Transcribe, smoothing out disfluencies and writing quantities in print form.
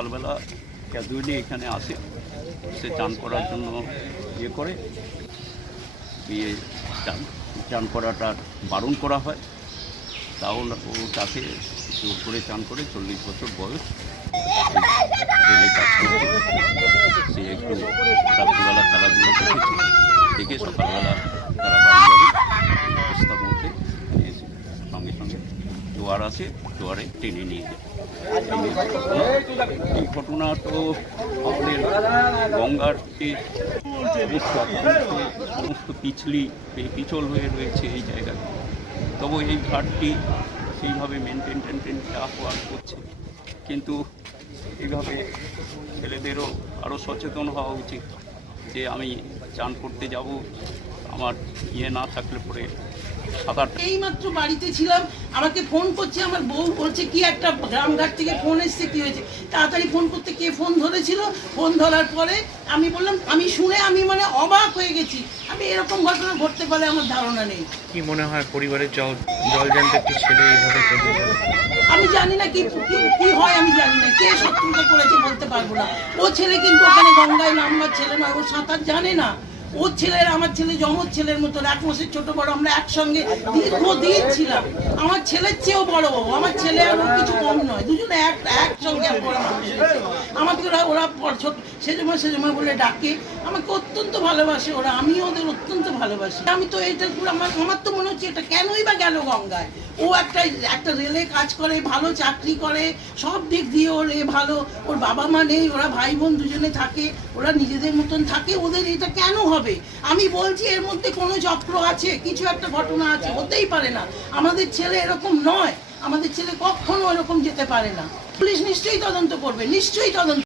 সকালবেলা ক্যাজুয়ালি এখানে আসে, সে চান করার জন্য ইয়ে করে বিয়ে চান করাটা বারণ করা হয়। তাও ও তাকে জোর করে চান করে, 40 বছর বয়স, রেলে কাজ করছে। সে একটু রাত্রিবেলা খেলাধুলো দেখেছে, দেখে সকালবেলা তারা বাড়ি যাবে অবস্থা মধ্যে সঙ্গে সঙ্গে জোয়ার আসে, জোয়ারে টেনে নিয়ে যায়। এই ঘটনা তো আমাদের গঙ্গার যে সমস্ত পিছল হয়ে রয়েছে এই জায়গায়, তবু এই ঘাটটি সেইভাবে মেনটেন হওয়ার করছে। কিন্তু এইভাবে ছেলেদেরও আরও সচেতন হওয়া উচিত যে আমি চান করতে যাব, আমার না থাকলে পরে সাঁতার। এইমাত্র বাড়িতে ছিলাম, আমাকে ফোন করছে আমার বউ, বলছে কি একটা গ্রামঘাট থেকে ফোন এসছে, কি হয়েছে, তাড়াতাড়ি ফোন করতে কে ফোন ধরেছিল। ফোন ধরার পরে আমি বললাম, আমি শুনে আমি মানে অবাক হয়ে গেছি। আমি এরকম ঘটনা ঘটতে পারে আমার ধারণা নেই। কি মনে হয় পরিবারের জলজান্ত একটি ছেলে এইভাবে চলে যাবে? আমি জানি না কি হয়, আমি জানি না কে শত্রুতা করেছে, বলতে পারবো না। ও ছেলে কিন্তু ওখানে গঙ্গায় নামবার ছেলে নয়, ও সাঁতার জানে না। ওর ছেলের আমার ছেলে জমজ ছেলের মতন, 1 মাসের ছোট বড়, আমরা একসঙ্গে দীর্ঘদিন ছিলাম। আমার ছেলের চেয়েও বড়, আমার ছেলে আর কিছু কম নয়, দুজনে একসঙ্গে আমাকে ওরা সেজমা বলে ডাকে, আমাকে অত্যন্ত ভালোবাসে ওরা, আমিও ওদের অত্যন্ত ভালোবাসি। আমি তো এটা আমার তো মনে হচ্ছে এটা কেনই বা গেল গঙ্গায়। ও একটা রেলে কাজ করে, ভালো চাকরি করে, সব দিক দিয়ে ওর ভালো, ওর বাবা মা নেই, ওরা ভাই বোন দুজনে থাকে, ওরা নিজেদের মতন থাকে, ওদের এটা কেন হবে? আমি বলছি এর মধ্যে কোনো চক্র আছে, কিছু একটা ঘটনা আছে, হতেই পারে না। আমাদের ছেলে এরকম নয়, আমাদের ছেলে কখনো এরকম যেতে পারে না। পুলিশ নিশ্চয়ই তদন্ত করবে, নিশ্চয়ই তদন্ত।